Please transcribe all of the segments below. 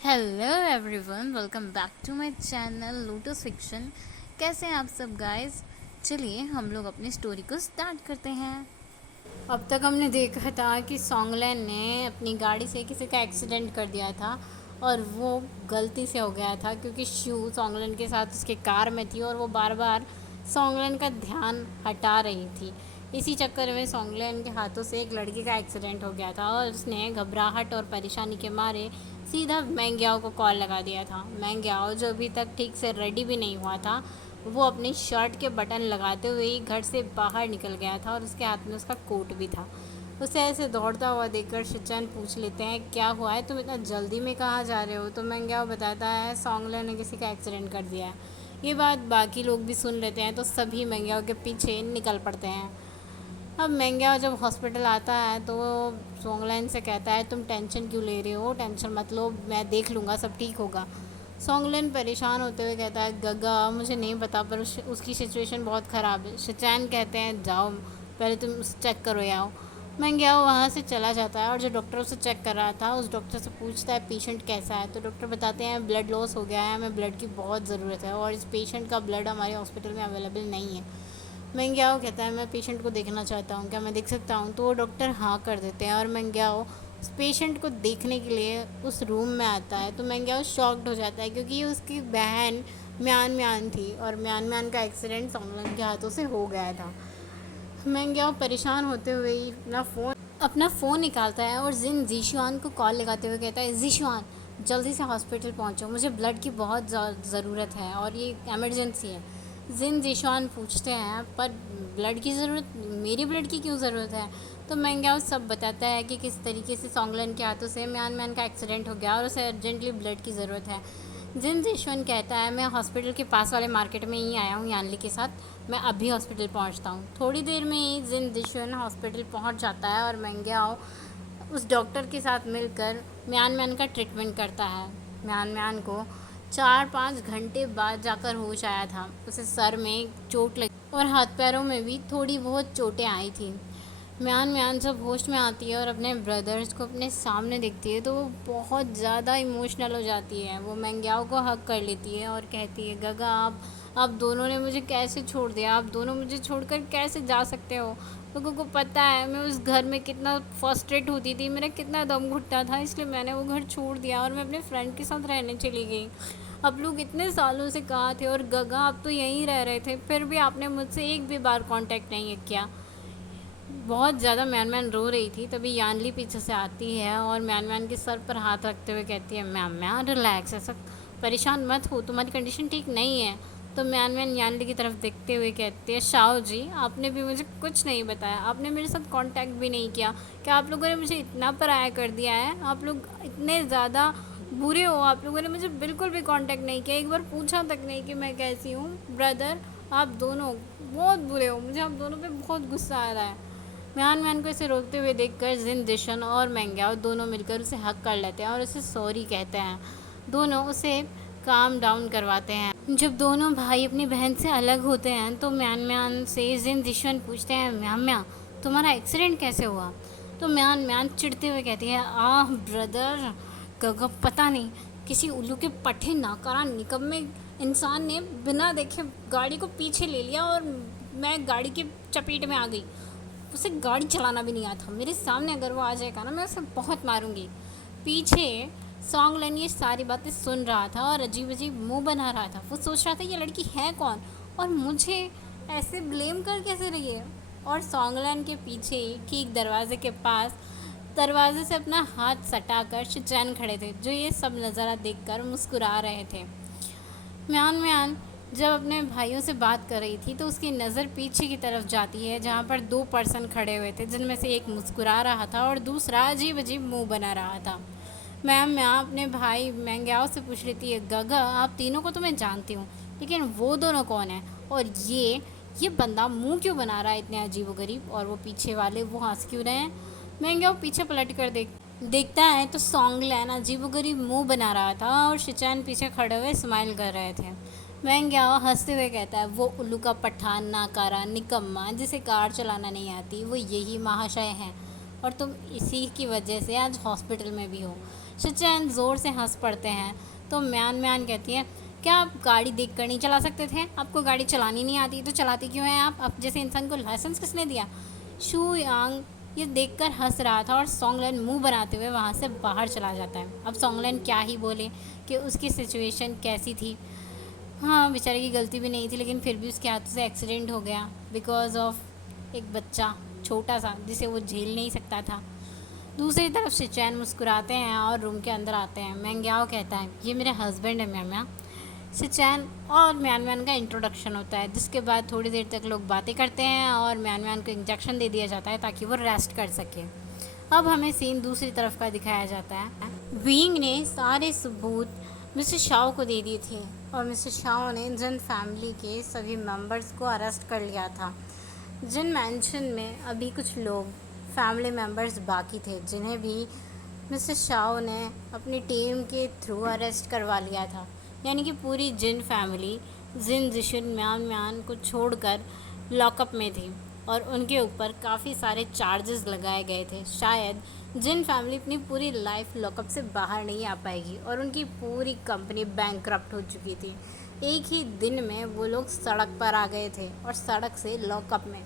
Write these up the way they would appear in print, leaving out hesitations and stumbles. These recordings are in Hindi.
Hello everyone, welcome back to my channel Lotus Fiction. कैसे हैं आप सब गाइस? चलिए हम लोग अपनी स्टोरी को स्टार्ट करते हैं। अब तक हमने देखा था कि सॉन्गलैन ने अपनी गाड़ी से किसी का एक्सीडेंट कर दिया था और वो गलती से हो गया था क्योंकि शू सॉन्गलैन के साथ उसके कार में थी और वो बार बार सॉन्गलैन का ध्यान हटा रही थी। इसी चक्कर में सॉन्गलैन के हाथों से एक लड़की का एक्सीडेंट हो गया था और उसने घबराहट और परेशानी के मारे सीधा मैंग्याओ को कॉल लगा दिया था। मैंग्याओ जो अभी तक ठीक से रेडी भी नहीं हुआ था, वो अपनी शर्ट के बटन लगाते हुए ही घर से बाहर निकल गया था और उसके हाथ में उसका कोट भी था। उसे ऐसे दौड़ता हुआ देखकर शिनचैन पूछ लेते हैं, क्या हुआ है, तुम इतना जल्दी में कहाँ जा रहे हो? तो मैंग्याओ बताता है, सॉन्गलैन ने किसी का एक्सीडेंट कर दिया है। ये बात बाकी लोग भी सुन लेते हैं तो सभी मैंग्याओ के पीछे निकल पड़ते हैं। अब मैंग्याओ जब हॉस्पिटल आता है तो वो सॉन्गलैन से कहता है, तुम टेंशन क्यों ले रहे हो? टेंशन मत लो, मैं देख लूँगा, सब ठीक होगा। सॉन्गलैन परेशान होते हुए कहता है, गगा मुझे नहीं पता पर उसकी सिचुएशन बहुत ख़राब है। शिनचैन कहते हैं, जाओ पहले तुम उसे चेक करो आओ। मैंग्याओ वहाँ से चला जाता है और जो डॉक्टर उसे चेक कर रहा था उस डॉक्टर से पूछता है, पेशेंट कैसा है? तो डॉक्टर बताते हैं, ब्लड लॉस हो गया है, हमें ब्लड की बहुत ज़रूरत है और इस पेशेंट का ब्लड हमारे हॉस्पिटल में अवेलेबल नहीं है। मैंग्याओ कहता है, मैं पेशेंट को देखना चाहता हूँ, क्या मैं देख सकता हूँ? तो वो डॉक्टर हाँ कर देते हैं और मैंग्याओ उस पेशेंट को देखने के लिए उस रूम में आता है। तो मैंग्याओ शॉक्ड हो जाता है क्योंकि उसकी बहन म्यान म्यान थी और म्यान म्यान का एक्सीडेंट सॉन्गलैन के हाथों से हो गया था। मैंग्याओ परेशान होते हुए ही अपना फ़ोन निकालता है और जिन जीशुआन को कॉल लगाते हुए कहता है, जीशुआन जल्दी से हॉस्पिटल पहुंचो, मुझे ब्लड की बहुत ज़रूरत है और ये इमरजेंसी है। जिन जीशुआन पूछते हैं, पर ब्लड की ज़रूरत, मेरी ब्लड की क्यों ज़रूरत है? तो मैंग्याओ सब बताता है कि किस तरीके से सॉन्गलैन के हाथों से म्यान म्यान का एक्सीडेंट हो गया और उसे अर्जेंटली ब्लड की ज़रूरत है। जिन जीशुआन कहता है, मैं हॉस्पिटल के पास वाले मार्केट में ही आया हूँ यानली के साथ, मैं अभी हॉस्पिटल पहुँचता हूँ। थोड़ी देर में ही जिन जीशुआन हॉस्पिटल पहुँच जाता है और मैंग्याओ उस डॉक्टर के साथ मिलकर म्यान म्यान का ट्रीटमेंट करता है। म्यान म्यान को 4-5 घंटे बाद जाकर होश आया था। उसे सर में चोट लगी और हाथ पैरों में भी थोड़ी बहुत चोटें आई थी। म्यान म्यान जब होश में आती है और अपने ब्रदर्स को अपने सामने देखती है तो वो बहुत ज़्यादा इमोशनल हो जाती है। वो मैंग्याओ को हक कर लेती है और कहती है, गगा आप दोनों ने मुझे कैसे छोड़ दिया? आप दोनों मुझे छोड़कर कैसे जा सकते हो? लोगों को पता है मैं उस घर में कितना फ्रस्ट्रेट होती थी, मेरा कितना दम घुटता था, इसलिए मैंने वो घर छोड़ दिया और मैं अपने फ्रेंड के साथ रहने चली गई। आप लोग इतने सालों से कहाँ थे? और गगा आप तो यहीं रह रहे थे, फिर भी आपने मुझसे एक भी बार कांटेक्ट नहीं किया। बहुत ज़्यादा म्यान म्यान रो रही थी, तभी यानली पीछे से आती है और म्यान म्यान के सर पर हाथ रखते हुए कहती है, म्यान म्यान रिलैक्स, ऐसा परेशान मत हो, तुम्हारी कंडीशन ठीक नहीं है। तो म्यान म्यान यानली की तरफ देखते हुए कहती है, शाओ जी आपने भी मुझे कुछ नहीं बताया, आपने मेरे साथ कांटेक्ट भी नहीं किया, क्या आप लोगों ने मुझे इतना पराया कर दिया है? आप लोग इतने ज़्यादा बुरे हो, आप लोगों ने मुझे बिल्कुल भी कांटेक्ट नहीं किया, एक बार पूछा तक नहीं कि मैं कैसी हूँ। ब्रदर आप दोनों बहुत बुरे हो, मुझे आप दोनों पे बहुत गुस्सा आ रहा है। म्यान म्यान को इसे रोकते हुए देखकर जिन जिशन और मैंग्याओ दोनों मिलकर उसे हक कर लेते हैं और उसे सॉरी कहते हैं। दोनों उसे काम डाउन करवाते हैं। जब दोनों भाई अपनी बहन से अलग होते हैं तो म्यान म्यान से जिन जिशन पूछते हैं, म्यान म्यान तुम्हारा एक्सीडेंट कैसे हुआ? तो म्यान म्यान चिढ़ते हुए कहती है, आह ब्रदर, गगा पता नहीं किसी उल्लू के पट्टे नाकारा निकम्मे इंसान ने बिना देखे गाड़ी को पीछे ले लिया और मैं गाड़ी की चपेट में आ गई। उसे गाड़ी चलाना भी नहीं आता, मेरे सामने अगर वो आ जाएगा ना मैं उसे बहुत मारूंगी। पीछे सॉन्गलैन ये सारी बातें सुन रहा था और अजीब अजीब मुंह बना रहा था। वो सोच रहा था ये लड़की है कौन और मुझे ऐसे ब्लेम कर कैसे रही है। और सॉन्गलैन के पीछे ही ठीक दरवाजे के पास दरवाजे से अपना हाथ सटाकर शिनचैन खड़े थे, जो ये सब नज़ारा देखकर मुस्कुरा रहे थे। म्यान म्यान जब अपने भाइयों से बात कर रही थी तो उसकी नज़र पीछे की तरफ जाती है जहाँ पर दो पर्सन खड़े हुए थे, जिनमें से एक मुस्कुरा रहा था और दूसरा अजीब अजीब मुंह बना रहा था। मैं अपने भाई मैंग्याओ से पूछ रही थी, गगा आप तीनों को तो मैं जानती हूँ, लेकिन वो दोनों कौन है? और ये बंदा मुंह क्यों बना रहा है इतने अजीबोगरीब, और वो पीछे वाले वो हंस क्यों रहे हैं? मैंग्याओ पीछे पलट कर देखता है तो सॉन्गलैन अजीबोगरीब मुंह बना रहा था और शिनचैन पीछे खड़े हुए स्माइल कर रहे थे। मैंग्याओ हंसते हुए कहता है, वो उल्लू का पठान नाकारा निकम्मा जिसे कार चलाना नहीं आती, वो यही महाशय हैं और तुम इसी की वजह से आज हॉस्पिटल में भी हो। शिचैन ज़ोर से हंस पड़ते हैं। तो म्यान म्यान कहती है, क्या आप गाड़ी देख कर नहीं चला सकते थे? आपको गाड़ी चलानी नहीं आती तो चलाती क्यों हैं आप जैसे इंसान को लाइसेंस किसने दिया? शू यांग ये देखकर हंस रहा था और सोंगलेन मुंह बनाते हुए वहाँ से बाहर चला जाता है। अब सोंगलेन क्या ही बोले कि उसकी सिचुएशन कैसी थी। हाँ, बेचारे की गलती भी नहीं थी, लेकिन फिर भी उसके हाथों से एक्सीडेंट हो गया बिकॉज ऑफ एक बच्चा छोटा सा जिसे वो झेल नहीं सकता था। दूसरी तरफ शिचैन मुस्कुराते हैं और रूम के अंदर आते हैं। मैंग्याओ कहता है, ये मेरे हस्बैंड है म्या म्या। शिचैन और म्यान म्यान का इंट्रोडक्शन होता है, जिसके बाद थोड़ी देर तक लोग बातें करते हैं और म्यान म्यान को इंजेक्शन दे दिया जाता है ताकि वो रेस्ट कर सके। अब हमें सीन दूसरी तरफ का दिखाया जाता है। विंग ने सारे सबूत मिस्टर शाओ को दे दिए थे और मिस्टर शाओ ने जिन फैमिली के सभी मेंबर्स को अरेस्ट कर लिया था। जिन मैंशन में अभी कुछ लोग फैमिली मेंबर्स बाकी थे जिन्हें भी मिस्टर शाओ ने अपनी टीम के थ्रू अरेस्ट करवा लिया था, यानी कि पूरी जिन फैमिली जिन जिशुन म्यान म्यान को छोड़कर लॉकअप में थी और उनके ऊपर काफ़ी सारे चार्जेस लगाए गए थे। शायद जिन फैमिली अपनी पूरी लाइफ लॉकअप से बाहर नहीं आ पाएगी और उनकी पूरी कंपनी बैंकरप्ट हो चुकी थी। एक ही दिन में वो लोग सड़क पर आ गए थे और सड़क से लॉकअप में।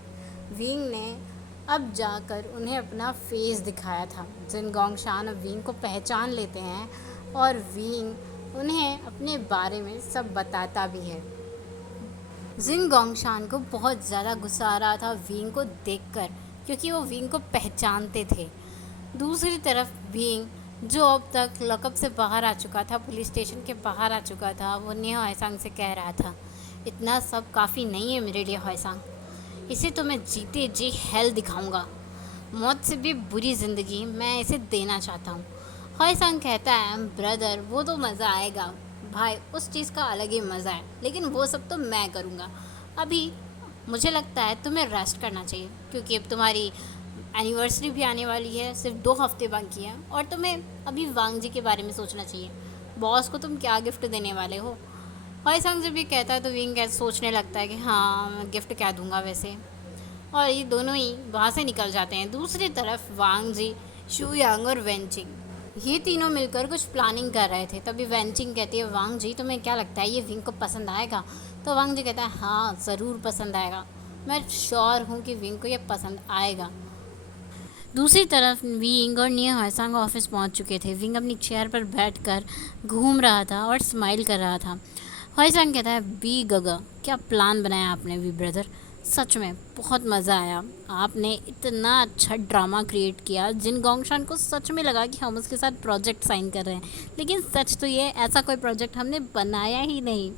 विंग ने अब जाकर उन्हें अपना फेस दिखाया था। जिन गोंगशान अब विंग को पहचान लेते हैं और विंग उन्हें अपने बारे में सब बताता भी है। जिन गोंगशान को बहुत ज़्यादा गुस्सा आ रहा था विंग को देखकर, क्योंकि वो विंग को पहचानते थे। दूसरी तरफ विंग जो अब तक लॉकअप से बाहर आ चुका था, पुलिस स्टेशन के बाहर आ चुका था, वो निया होयसांग से कह रहा था, इतना सब काफ़ी नहीं है मेरे लिए होयसांग, इसे तो मैं जीते जी हेल दिखाऊंगा। मौत से भी बुरी ज़िंदगी मैं इसे देना चाहता हूँ। होयसांग कहता है, ब्रदर वो तो मज़ा आएगा भाई, उस चीज़ का अलग ही मज़ा है, लेकिन वो सब तो मैं करूँगा। अभी मुझे लगता है तुम्हें रेस्ट करना चाहिए, क्योंकि अब तुम्हारी एनिवर्सरी भी आने वाली है, सिर्फ 2 हफ्ते बाकी हैं और तुम्हें अभी वांग जी के बारे में सोचना चाहिए। बॉस को तुम क्या गिफ्ट देने वाले हो? होयसांग जब ये कहता है तो विंग सोचने लगता है कि हाँ मैं गिफ्ट क्या दूंगा वैसे, और ये दोनों ही वहाँ से निकल जाते हैं। दूसरी तरफ वांग जी, शू यांग और वेंचिंग ये तीनों मिलकर कुछ प्लानिंग कर रहे थे। तभी वेंचिंग कहती है, वांग जी तुम्हें क्या लगता है ये विंग को पसंद आएगा? तो वांग जी कहता है, हाँ ज़रूर पसंद आएगा, मैं श्योर हूँ कि विंग को ये पसंद आएगा। दूसरी तरफ विंग और निया होयसांग ऑफिस पहुंच चुके थे। विंग अपनी चेयर पर बैठकर घूम रहा था और स्माइल कर रहा था। होयसांग कहता है, बी गगा क्या प्लान बनाया आपने वी ब्रदर, सच में बहुत मज़ा आया, आपने इतना अच्छा ड्रामा क्रिएट किया। जिन गोंगशान को सच में लगा कि हम उसके साथ प्रोजेक्ट साइन कर रहे हैं, लेकिन सच तो ये ऐसा कोई प्रोजेक्ट हमने बनाया ही नहीं।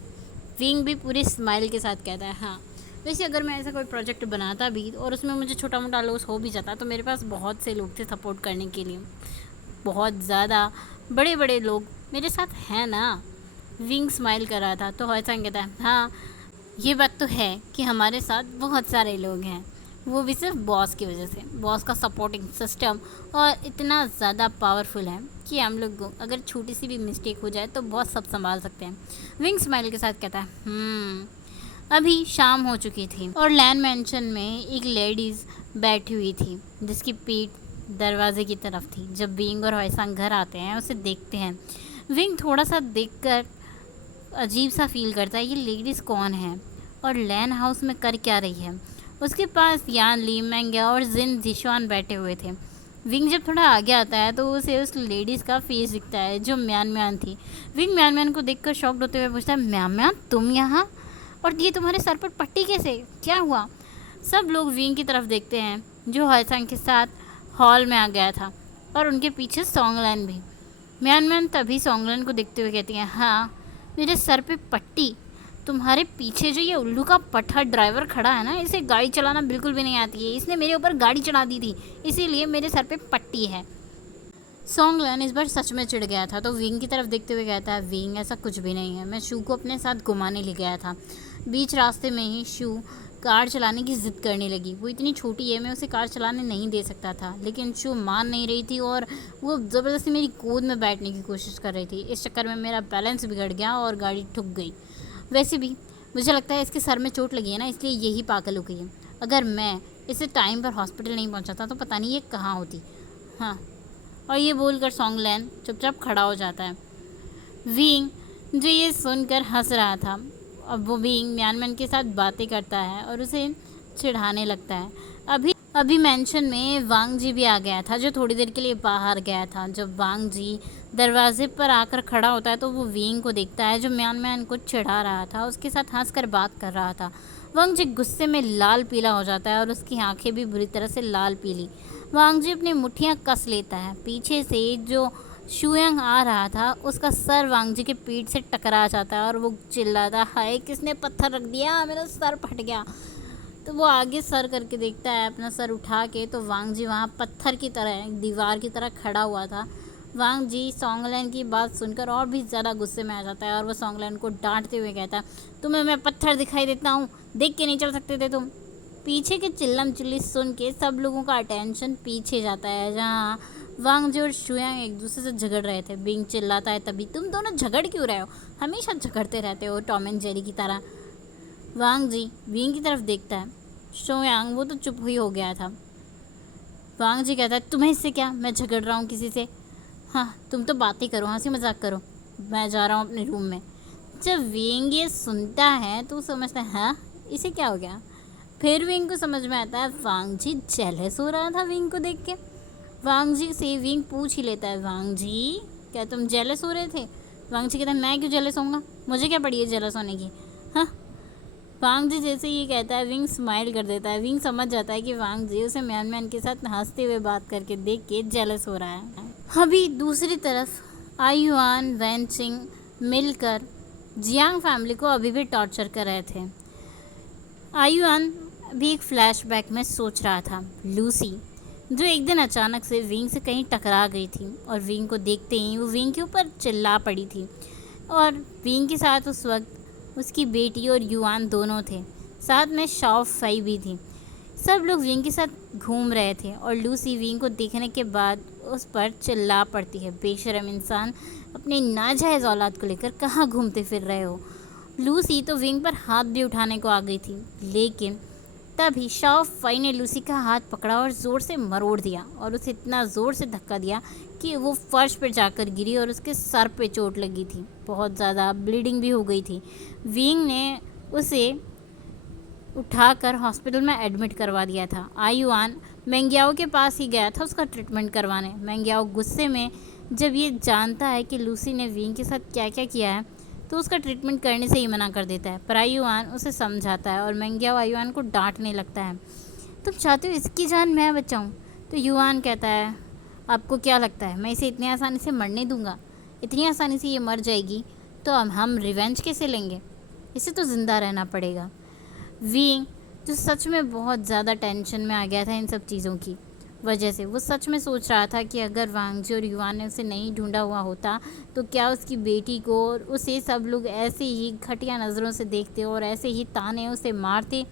विंग भी पूरी स्माइल के साथ कहता है, हाँ वैसे अगर मैं ऐसा कोई प्रोजेक्ट बनाता भी और उसमें मुझे छोटा मोटा लॉस हो भी जाता तो मेरे पास बहुत से लोग थे सपोर्ट करने के लिए, बहुत ज़्यादा बड़े बड़े लोग मेरे साथ हैं ना। विंग स्माइल कर रहा था तो होयसांग कहता है, हाँ ये बात तो है कि हमारे साथ बहुत सारे लोग हैं, वो भी सिर्फ बॉस की वजह से। बॉस का सपोर्टिंग सिस्टम और इतना ज़्यादा पावरफुल है कि हम लोग को अगर छोटी सी भी मिस्टेक हो जाए तो बॉस सब संभाल सकते हैं। विंग स्माइल के साथ कहता है, अभी शाम हो चुकी थी और लैंड मैंशन में एक लेडीज़ बैठी हुई थी जिसकी पीठ दरवाजे की तरफ थी। जब विंग और होयसांग घर आते हैं उसे देखते हैं, विंग थोड़ा सा देखकर अजीब सा फील करता है, ये लेडीज़ कौन है और लैंड हाउस में कर क्या रही है। उसके पास यान ली, मैंग्या और जिन जिशुआन बैठे हुए थे। विंग जब थोड़ा आगे आता है तो उसे उस लेडीज़ का फेस दिखता है जो म्यान म्यान थी। विंग म्यान म्यान को देखकर शॉक्ड होते हुए पूछता है, म्यान म्यान तुम यहाँ, और ये तुम्हारे सर पर पट्टी कैसे, क्या हुआ? सब लोग विंग की तरफ देखते हैं जो होयसांग के साथ हॉल में आ गया था और उनके पीछे सोंगलैन भी। म्यान म्यान तभी सोंगलैन को देखते हुए कहती हैं, हाँ मेरे सर पे पट्टी, तुम्हारे पीछे जो ये उल्लू का पट्टा ड्राइवर खड़ा है ना, इसे गाड़ी चलाना बिल्कुल भी नहीं आती है, इसने मेरे ऊपर गाड़ी चढ़ा दी थी, इसीलिए मेरे सर पे पट्टी है। सोंगलैन इस बार सच में चिढ़ गया था तो विंग की तरफ देखते हुए कहता है, विंग ऐसा कुछ भी नहीं है, मैं शू को अपने साथ घुमाने ले गया था। बीच रास्ते में ही शू कार चलाने की ज़िद करने लगी। वो इतनी छोटी है, मैं उसे कार चलाने नहीं दे सकता था, लेकिन शू मान नहीं रही थी और वो ज़बरदस्ती मेरी गोद में बैठने की कोशिश कर रही थी। इस चक्कर में मेरा बैलेंस बिगड़ गया और गाड़ी ठुक गई। वैसे भी मुझे लगता है इसके सर में चोट लगी है ना, इसलिए यही पागल हो गई है। अगर मैं इसे टाइम पर हॉस्पिटल नहीं पहुंचाता तो पता नहीं ये कहाँ होती। हाँ और ये बोलकर सॉन्गलैन चुपचाप खड़ा हो जाता है। विंग जो ये सुनकर हंस रहा था, अब वो विंग म्यानमैन के साथ बातें करता है और उसे चिढ़ाने लगता है। अभी मेंशन में वांग जी भी आ गया था, जो थोड़ी देर के लिए बाहर गया था। जब वांग जी दरवाजे पर आकर खड़ा होता है तो वो विंग को देखता है, जो म्यानमैन को चिढ़ा रहा था, उसके साथ हंसकर बात कर रहा था। वांग जी गुस्से में लाल पीला हो जाता है और उसकी आंखें भी बुरी तरह से लाल पीली। वांग जी अपनी मुट्ठियाँ कस लेता है। पीछे से जो शुयांग आ रहा था, उसका सर वांग जी के पीठ से टकरा जाता है और वो चिल्लाता है, हाय किसने पत्थर रख दिया, मेरा सर फट गया। तो वो आगे सर करके देखता है अपना सर उठा के, तो वांग जी वहाँ पत्थर की तरह, एक दीवार की तरह खड़ा हुआ था। वांग जी सॉन्गलैन की बात सुनकर और भी ज़्यादा गुस्से में आ जाता है और वो सॉन्गलैन को डांटते हुए कहता है, तुम्हें मैं पत्थर दिखाई देता हूँ, देख के नहीं चल सकते थे तुम। पीछे के चिल्लम चिल्ली सुन के सब लोगों का अटेंशन पीछे जाता है, जहाँ वांग जी और शुयांग एक दूसरे से झगड़ रहे थे। बिंग चिल्लाता है, तभी तुम दोनों झगड़ क्यों रहे हो, हमेशा झगड़ते रहते हो टॉम एंड जेरी की तरह। वांग जी विंग की तरफ देखता है। शुयांग वो तो चुप ही हो गया था। वांग जी कहता है, तुम्हें इससे क्या, मैं झगड़ रहा हूँ किसी से? हाँ तुम तो बातें करो, हंसी मजाक करो, मैं जा रहा हूँ अपने रूम में। जब विंग ये सुनता है तो समझता है, हाँ इसे क्या हो गया। फिर विंग को समझ में आता है वांग जी जेलस हो रहा था विंग को देख के। वांग जी से विंग पूछ ही लेता है, वांग जी क्या तुम जेलस हो रहे थे? वांग जी कहता है, मैं क्यों जेलस होऊंगा, मुझे क्या पड़ी है जेलस होने की। हाँ, वांग जी जैसे ये कहता है, विंग स्माइल कर देता है। विंग समझ जाता है कि वांग जी उसे म्यानमैन के साथ हंसते हुए बात करके देख के जेलस हो रहा है। अभी दूसरी तरफ आयुआन वैनचिंग मिलकर जियांग फैमिली को अभी भी टॉर्चर कर रहे थे। आयुआन भी एक फ्लैशबैक में सोच रहा था लूसी, जो एक दिन अचानक से विंग से कहीं टकरा गई थी और विंग को देखते ही वो विंग के ऊपर चिल्ला पड़ी थी। और विंग के साथ उस वक्त उसकी बेटी और युआन दोनों थे, साथ में शाओ फई भी थी। सब लोग विंग के साथ घूम रहे थे और लूसी विंग को देखने के बाद उस पर चिल्ला पड़ती है, बेशरम इंसान, अपने नाजायज़ औलाद को लेकर कहाँ घूमते फिर रहे हो। लूसी तो विंग पर हाथ भी उठाने को आ गई थी, लेकिन तभी शाओ फई ने लूसी का हाथ पकड़ा और ज़ोर से मरोड़ दिया और उसे इतना ज़ोर से धक्का दिया कि वो फर्श पर जाकर गिरी और उसके सर पे चोट लगी थी, बहुत ज़्यादा ब्लीडिंग भी हो गई थी। विंग ने उसे उठाकर हॉस्पिटल में एडमिट करवा दिया था। आयुआन मेंग्याओ के पास ही गया था उसका ट्रीटमेंट करवाने। मेंग्याओ गुस्से में जब ये जानता है कि लूसी ने विंग के साथ क्या क्या किया है, तो उसका ट्रीटमेंट करने से ही मना कर देता है। पर आयुआन उसे समझाता है और मेंग्याओ आयुआन को डांटने लगता है, तुम चाहते हो इसकी जान मैं बचाऊं? तो युआन कहता है, आपको क्या लगता है मैं इसे इतनी आसानी से मरने दूंगा? इतनी आसानी से ये मर जाएगी तो हम रिवेंज कैसे लेंगे? इसे तो ज़िंदा रहना पड़ेगा। विंग जो सच में बहुत ज़्यादा टेंशन में आ गया था इन सब चीज़ों की वजह से, वो सच में सोच रहा था कि अगर वांगजी और युवान ने उसे नहीं ढूंढा हुआ होता तो क्या उसकी बेटी को और उसे सब लोग ऐसे ही घटिया नज़रों से देखते और ऐसे ही ताने उसे मारते।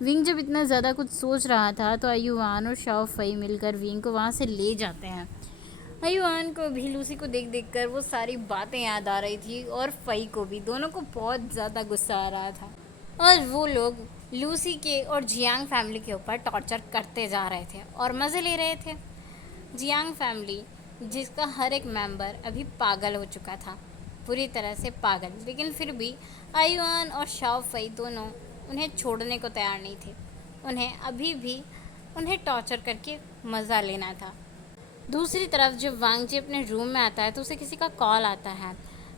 विंग जब इतना ज़्यादा कुछ सोच रहा था तो युवान और शाओ फई मिलकर विंग को वहाँ से ले जाते हैं। युवान को भी लूसी को देख देख कर वो सारी बातें याद आ रही थी और फई को भी, दोनों को बहुत ज़्यादा गुस्सा आ रहा था और वो लोग लूसी के और जियांग फैमिली के ऊपर टॉर्चर करते जा रहे थे और मज़े ले रहे थे। जियांग फैमिली जिसका हर एक मेंबर अभी पागल हो चुका था, पूरी तरह से पागल, लेकिन फिर भी आयुआन और शाओ फई दोनों उन्हें छोड़ने को तैयार नहीं थे। उन्हें अभी भी उन्हें टॉर्चर करके मज़ा लेना था। दूसरी तरफ जब वांग जी अपने रूम में आता है तो उसे किसी का कॉल आता है।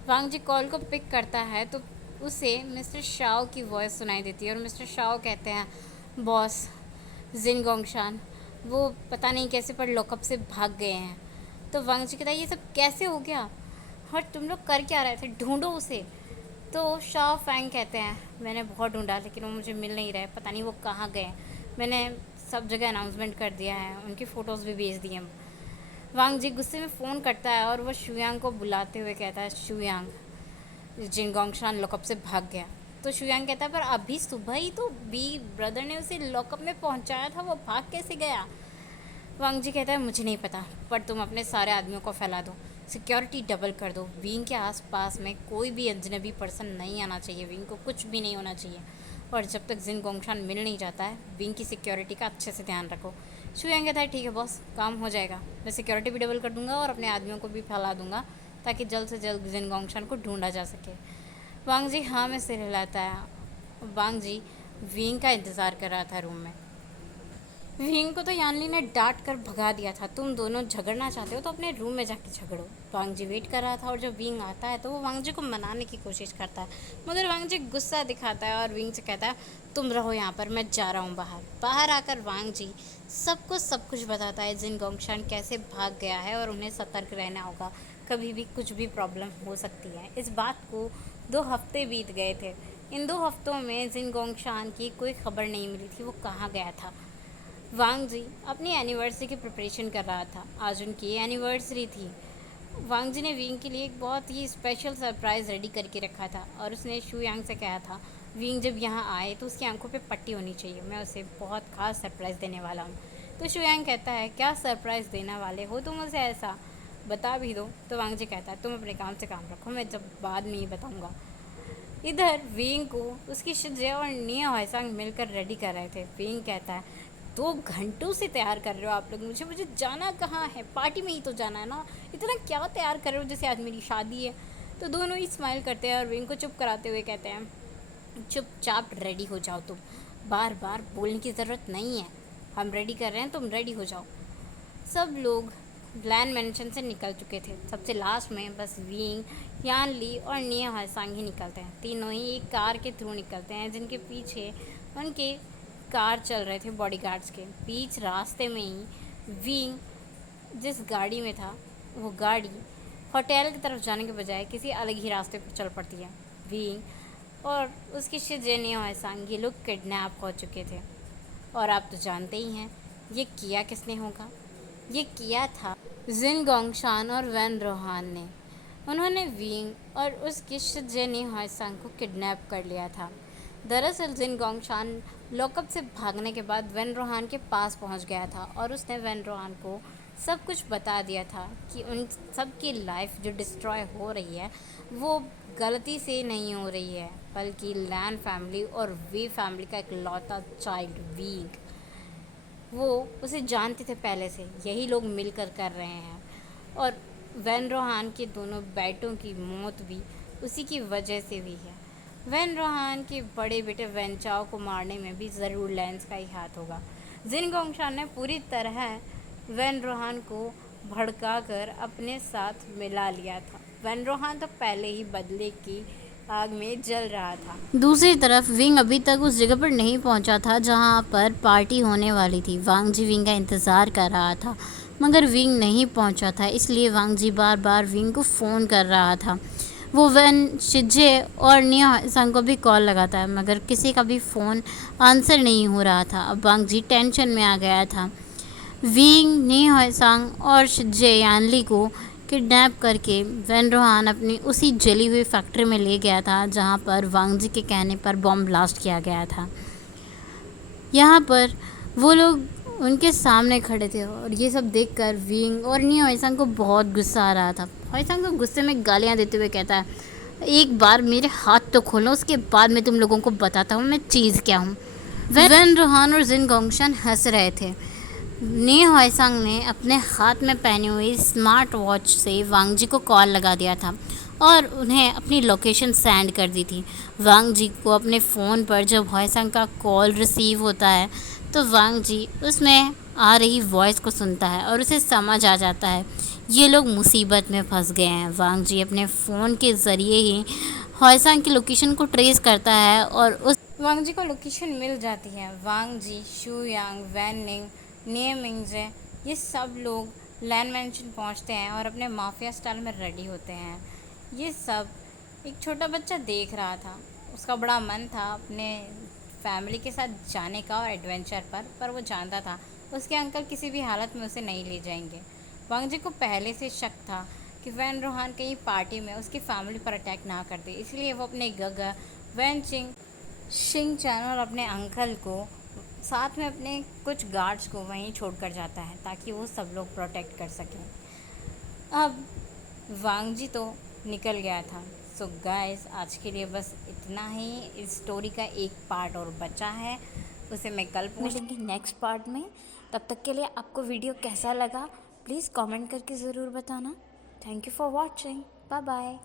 वांग जी कॉल को पिक करता है तो उसे मिस्टर शाओ की वॉइस सुनाई देती है और मिस्टर शाओ कहते हैं, बॉस जिन गोंगशान वो पता नहीं कैसे पर लॉकअप से भाग गए हैं। तो वांग जी कहता है, ये सब कैसे हो गया और तुम लोग कर क्या रहे थे, ढूंढो उसे। तो शाओ फैंग कहते हैं, मैंने बहुत ढूंढा लेकिन वो मुझे मिल नहीं रहे, पता नहीं वो कहाँ गए, मैंने सब जगह अनाउंसमेंट कर दिया है, उनकी फ़ोटोज़ भी भेज दी हैं। वांग जी गुस्से में फ़ोन करता है और वह शुयांग को बुलाते हुए कहता है, शुयांग जिन गोंगशान लॉकअप से भाग गया। तो शुयांग कहता है, पर अभी सुबह ही तो बी ब्रदर ने उसे लॉकअप में पहुंचाया था, वो भाग कैसे गया? वांग जी कहता है, मुझे नहीं पता, पर तुम अपने सारे आदमियों को फैला दो, सिक्योरिटी डबल कर दो, विंग के आसपास में कोई भी अजनबी पर्सन नहीं आना चाहिए, विंग को कुछ भी नहीं होना चाहिए, और जब तक जिन गोंगशान मिल नहीं जाता है विंग की सिक्योरिटी का अच्छे से ध्यान रखो। शुयांग कहता है ठीक है बॉस, काम हो जाएगा, मैं सिक्योरिटी भी डबल कर दूंगा और अपने आदमियों को भी फैला दूंगा ताकि जल्द से जल्द जिन गोंगशान को ढूंढा जा सके। वांग जी हाँ में सिर हिलाता है। वांग जी विंग का इंतज़ार कर रहा था रूम में। विंग को तो यानली ने डांट कर भगा दिया था, तुम दोनों झगड़ना चाहते हो तो अपने रूम में जाके झगड़ो। वांग जी वेट कर रहा था और जब विंग आता है तो वो वांग जी को मनाने की कोशिश करता है, मगर वांग जी गुस्सा दिखाता है और विंग से कहता है तुम रहो यहाँ पर, मैं जा रहा हूँ बाहर। बाहर आकर वांग जी सबको सब कुछ बताता है, जिन गोंगशान कैसे भाग गया है और उन्हें सतर्क रहना होगा, कभी भी कुछ भी प्रॉब्लम हो सकती है। इस बात को 2 हफ्ते बीत गए थे। इन 2 हफ्तों में जिन गोंगशान की कोई खबर नहीं मिली थी वो कहाँ गया था। वांग जी अपनी एनिवर्सरी की प्रिपरेशन कर रहा था, आज उनकी एनिवर्सरी थी। वांग जी ने विंग के लिए एक बहुत ही स्पेशल सरप्राइज़ रेडी करके रखा था और उसने शू यांग से कहा था विंग जब यहाँ आए तो उसकी आंखों पे पट्टी होनी चाहिए, मैं उसे बहुत ख़ास सरप्राइज़ देने वाला हूँ। तो शू यांग कहता है क्या सरप्राइज़ देने वाले हो तुम उसे, ऐसा बता भी दो। तो वांग जी कहता है तुम अपने काम से काम रखो, मैं जब बाद में ही बताऊँगा। इधर विंग को उसकी शिजे और निया होइसांग मिलकर रेडी कर रहे थे। विंग कहता है 2 घंटों से तैयार कर रहे हो आप लोग मुझे, मुझे जाना कहाँ है, पार्टी में ही तो जाना है ना, इतना क्या तैयार कर रहे हो जैसे आज मेरी शादी है। तो दोनों ही स्माइल करते हैं और विंग को चुप कराते हुए कहते हैं चुपचाप रेडी हो जाओ तुम, बार बार बोलने की ज़रूरत नहीं है, हम रेडी कर रहे हैं तुम रेडी हो जाओ। सब लोग ग्लैन मैंशन से निकल चुके थे, सबसे लास्ट में बस विंग, यान ली और निया हाइसांग ही निकलते हैं। तीनों ही एक कार के थ्रू निकलते हैं जिनके पीछे उनके कार चल रहे थे बॉडीगार्ड्स के। बीच रास्ते में ही विंग जिस गाड़ी में था वो गाड़ी होटल की तरफ जाने के बजाय किसी अलग ही रास्ते पर चल पड़ती है। विंग और उसकी शिजे निया हाइसांग ये लोग किडनैप हो चुके थे और आप तो जानते ही हैं ये किया किसने होगा। ये किया था जिन गोंगशान और वैन रोहान ने। उन्होंने विंग और उसकी शिजे निया हाइसांग को किडनैप कर लिया था। दरअसल जिन गोंगशान लॉकअप से भागने के बाद वैन रोहान के पास पहुंच गया था और उसने वैन रोहान को सब कुछ बता दिया था कि उन सब की लाइफ जो डिस्ट्रॉय हो रही है वो गलती से नहीं हो रही है, बल्कि लैन फैमिली और वे फैमिली का एक लौता चाइल्ड विंग, वो उसे जानते थे पहले से, यही लोग मिलकर कर रहे हैं। और वैन रोहान के दोनों बेटों की मौत भी उसी की वजह से हुई है। वैन रोहान के बड़े बेटे वैन चाओ को मारने में भी ज़रूर लेंस का ही हाथ होगा। जिन गोंगशान ने पूरी तरह वैन रोहान को भड़काकर अपने साथ मिला लिया था। वैन रोहान तो पहले ही बदले की आग में जल रहा था। दूसरी तरफ विंग अभी तक उस जगह पर नहीं पहुंचा था जहां पर पार्टी होने वाली थी। वांग जी विंग का इंतज़ार कर रहा था मगर विंग नहीं पहुंचा था, इसलिए वांग जी बार बार विंग को फ़ोन कर रहा था। वो वैन शिजे और निया हाइसांग को भी कॉल लगाता है मगर किसी का भी फ़ोन आंसर नहीं हो रहा था। अब वांग जी टेंशन में आ गया था। विंग, निया हाइसांग और शिजे यानली को किडनैप करके वैन रोहान अपनी उसी जली हुई फैक्ट्री में ले गया था जहां पर वांग जी के कहने पर बॉम्ब ब्लास्ट किया गया था। यहाँ पर वो लोग उनके सामने खड़े थे और ये सब देखकर विंग और निया हाइसांग को बहुत गुस्सा आ रहा था। हाइसांग को गुस्से में गालियाँ देते हुए कहता है एक बार मेरे हाथ तो खोलो, उसके बाद मैं तुम लोगों को बताता हूँ मैं चीज़ क्या हूँ। वैन रोहान और जिन गोंगशान हंस रहे थे। निया हाइसांग ने अपने हाथ में पहनी हुई स्मार्ट वॉच से वांग जी को कॉल लगा दिया था और उन्हें अपनी लोकेशन सेंड कर दी थी। वांग जी को अपने फ़ोन पर जब हाइसांग का कॉल रिसीव होता है तो वांग जी उसमें आ रही वॉइस को सुनता है और उसे समझ आ जाता है ये लोग मुसीबत में फंस गए हैं। वांग जी अपने फ़ोन के ज़रिए ही हाइसांग की लोकेशन को ट्रेस करता है और उस वांग जी को लोकेशन मिल जाती है। वांग जी, शू यांग, वैन निंग, निये मिंगजे ये सब लोग लैन मैंशन पहुंचते हैं और अपने माफिया स्टाइल में रेडी होते हैं। ये सब एक छोटा बच्चा देख रहा था, उसका बड़ा मन था अपने फैमिली के साथ जाने का और एडवेंचर पर वो जानता था उसके अंकल किसी भी हालत में उसे नहीं ले जाएंगे। वांग जी को पहले से शक था कि वैन रोहान कहीं पार्टी में उसकी फैमिली पर अटैक ना कर दे, इसलिए वो अपने गगा वैन शिंग चैन और अपने अंकल को साथ में अपने कुछ गार्ड्स को वहीं छोड़कर जाता है ताकि वो सब लोग प्रोटेक्ट कर सकें। अब वांग जी तो निकल गया था। सो गाइस आज के लिए बस इतना ही। इस स्टोरी का एक पार्ट और बचा है, उसे मैं कल मिलेंगे नेक्स्ट पार्ट में। तब तक के लिए आपको वीडियो कैसा लगा प्लीज़ कमेंट करके ज़रूर बताना। Thank you for watching, bye bye.